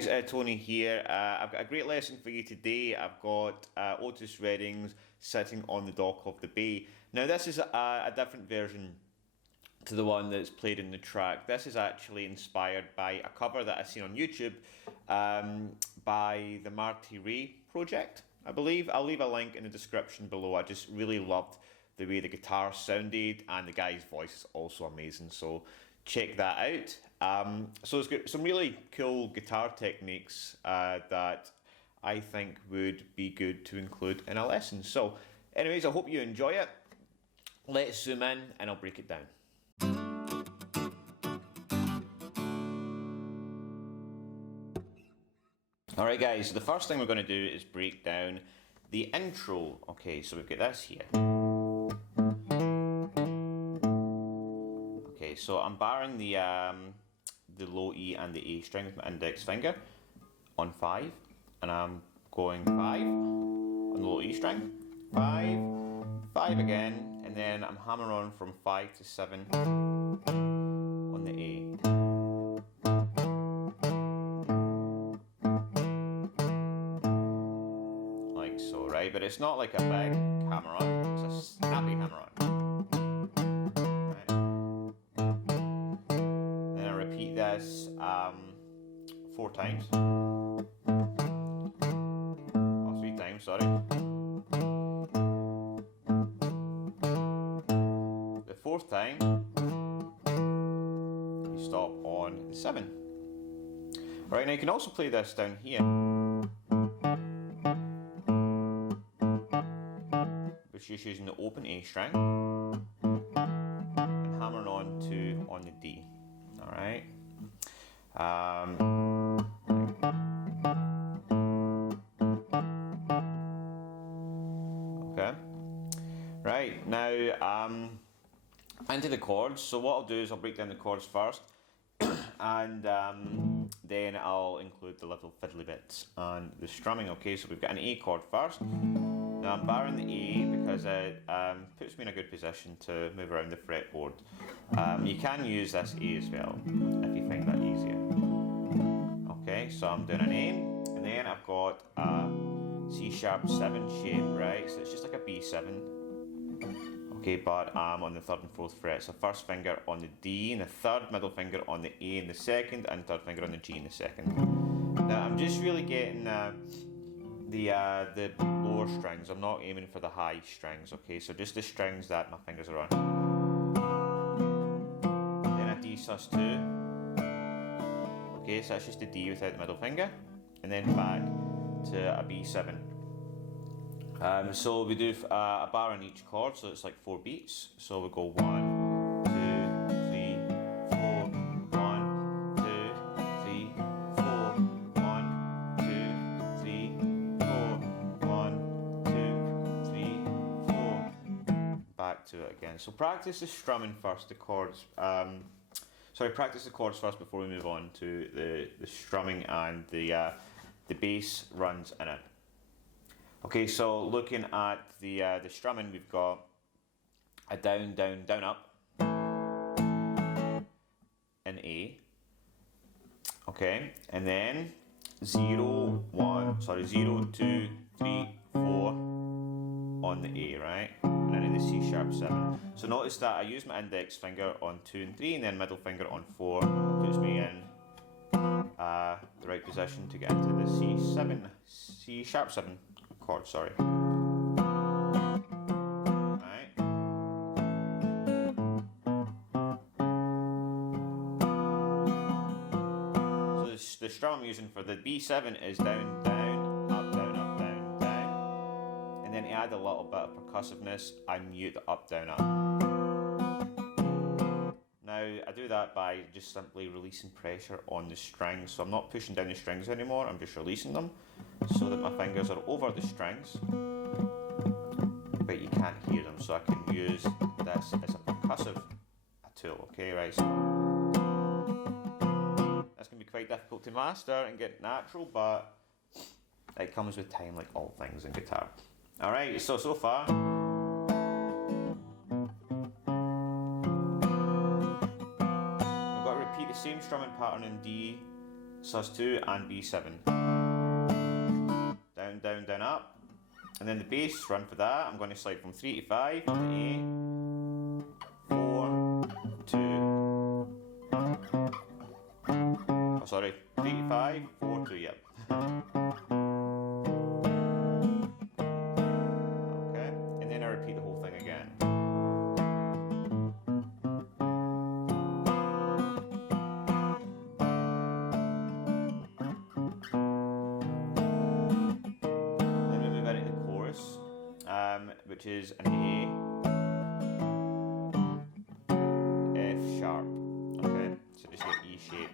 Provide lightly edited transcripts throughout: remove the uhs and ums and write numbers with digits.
guys, Tony here. I've got a great lesson for you today. I've got Otis Redding's Sitting on the Dock of the Bay. Now this is a different version to the one that's played in the track. This is actually inspired by a cover that I've seen on YouTube by the Marty Ray Project, I believe. I'll leave a link in the description below. I just really loved the way the guitar sounded, and the guy's voice is also amazing, so check that out. So it's got some really cool guitar techniques that I think would be good to include in a lesson. So anyways, I hope you enjoy it. Let's zoom in and I'll break it down. Alright guys, so the first thing we're going to do is break down the intro. Okay, so we've got this here. Okay, so I'm barring the low E and the A string with my index finger on 5, and I'm going 5 on the low E string, 5, 5 again, and then I'm hammering on from 5 to 7 on the A. Like so, right? But it's not like a big hammer on, it's a snappy hammer on. Repeat this 4 times, or 3 times, sorry. The 4th time, you stop on the 7. Alright, now you can also play this down here, which is just using the open A string and hammering on 2 on the D. Alright. Okay. Right, now into the chords. So what I'll do is I'll break down the chords first and then I'll include the little fiddly bits and the strumming. Okay, so we've got an A chord first. Now I'm barring the A because it puts me in a good position to move around the fretboard. You can use this A as well if you find that easier. Okay, so I'm doing an A, and then I've got a C sharp 7 shape, right? So it's just like a B7. Okay, but I'm on the 3rd and 4th fret. So first finger on the D and the 3rd, middle finger on the A in the 2nd, and 3rd finger on the G in the 2nd. Now I'm just really getting the lower strings. I'm not aiming for the high strings, okay, so just the strings that my fingers are on. Then a D sus2, okay, so that's just a D without the middle finger, and then back to a B7. So we do a bar on each chord, so it's like 4 beats, so we go 1, 2, 3, 4, 1, 2, 3, 4, 1, 2, 3, 1, 2, 3, 4. Back to it again. So practice the strumming first, the chords. Practice the chords first before we move on to the strumming and the bass runs in it. Okay, so looking at the strumming, we've got a down, down, down, up in A. Okay, and then 0, 2, 3, 4 on the A, right? And then in the C sharp 7. So notice that I use my index finger on 2 and 3 and then middle finger on 4. It puts me in the right position to get into the C sharp 7 chord, sorry. Right. So the strum I'm using for the B7 is down, down, up, down, up, down, down. And then to add a little bit of percussiveness, I mute the up, down, up. Now I do that by just simply releasing pressure on the strings. So I'm not pushing down the strings anymore, I'm just releasing them so that my fingers are over the strings, but you can't hear them. So I can use this as a percussive tool, okay, right? So that's going to be quite difficult to master and get natural, but it comes with time, like all things in guitar. Alright, so far we've got to repeat the same strumming pattern in D sus2 and b7. Down, down, down, up. And then the bass run for that, I'm going to slide from 3 to 5 to A, 4, 2. Oh, sorry, 3 to 5, 4, 2, yep. Okay, and then I repeat the whole thing again. Which is an A, F sharp. Okay, so just your E shape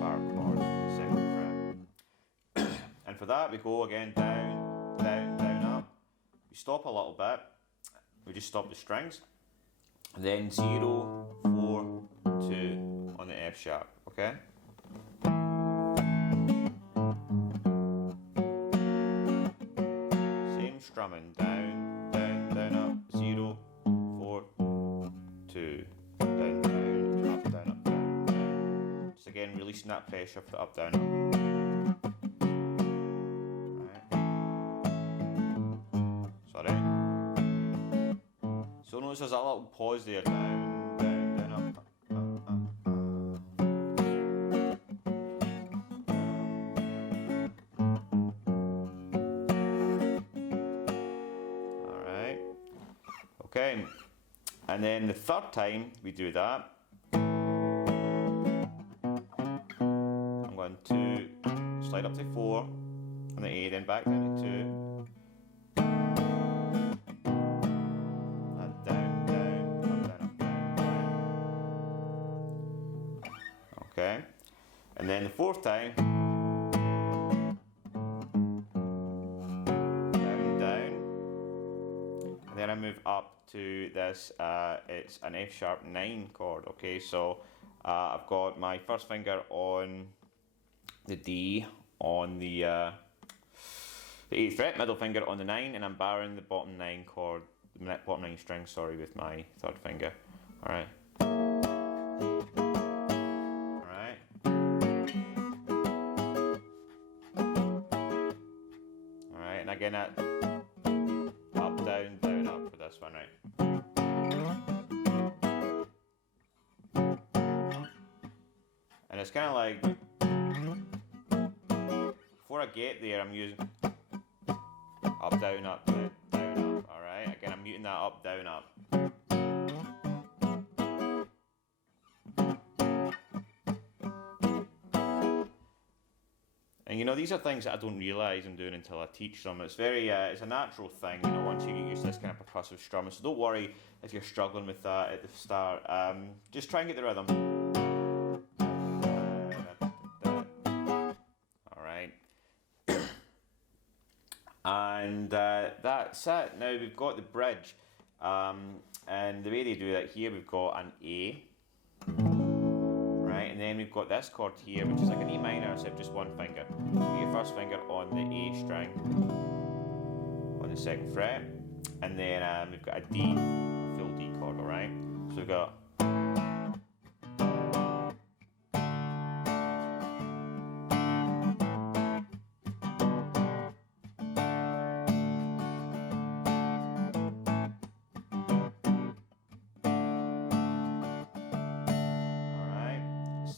bar chord, second fret. And for that we go again down, down, down, up. We stop a little bit. We just stop the strings. Then 0, 4, 2 on the F sharp. Okay. Same strumming down. Down, up, 0, 4, 2, down, down, up, down, up, down, down. Just again releasing that pressure for the up, down, up. Right. Sorry. So notice there's a little pause there. Down, down, down, up, up, up, up. Okay, and then the third time we do that, I'm going to slide up to 4 on the A, then back down to 2, and down, down, up, down, up, down, down. Okay, and then the fourth time, down, down, and then I move up to this, it's an F sharp 9 chord. Okay, so I've got my first finger on the D on the 8th fret, middle finger on the 9, and I'm barring the bottom 9 chord, the bottom 9 string, sorry, with my third finger. Alright. Alright. Alright, and again that up, down, down, up for this one, right? And it's kind of like, before I get there, I'm using up, down, up, down, down, up. Alright, again, I'm muting that up, down, up. And you know, these are things that I don't realise I'm doing until I teach them. It's very, it's a natural thing, you know, once you get used to this kind of percussive strumming. So don't worry if you're struggling with that at the start. Just try and get the rhythm. Alright. And that's it. Now we've got the bridge. And the way they do that here, we've got an A. And then we've got this chord here, which is like an E minor, except just one finger. So you get your first finger on the A string, on the 2nd fret, and then we've got a D, a full D chord, alright? So we've got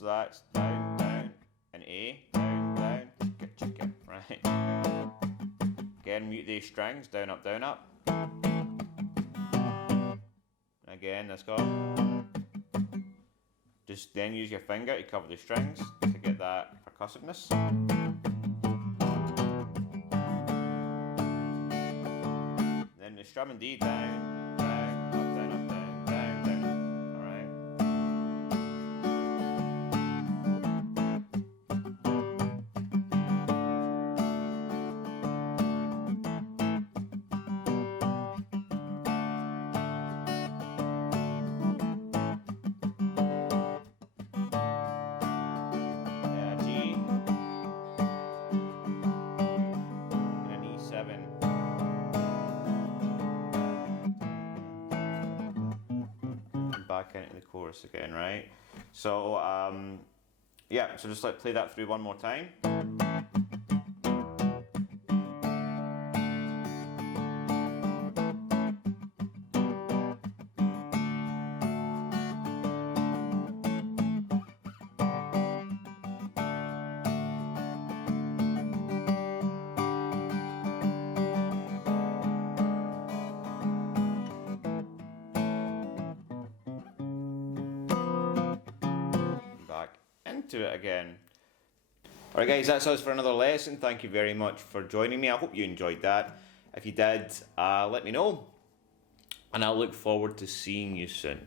that's down, down, and A, down, down, chicka, chicka, right? Again, mute these strings, down, up, down, up. Again, let's go. Just then use your finger to cover the strings to get that percussiveness. Then the strumming D, down, down, up, down, up, down, down, down, up. Alright. Back into the chorus again, right? So Yeah, so just play that through one more time. Back into it again. Alright guys, that's us for another lesson. Thank you very much for joining me. I hope you enjoyed that. If you did, let me know. And I'll look forward to seeing you soon.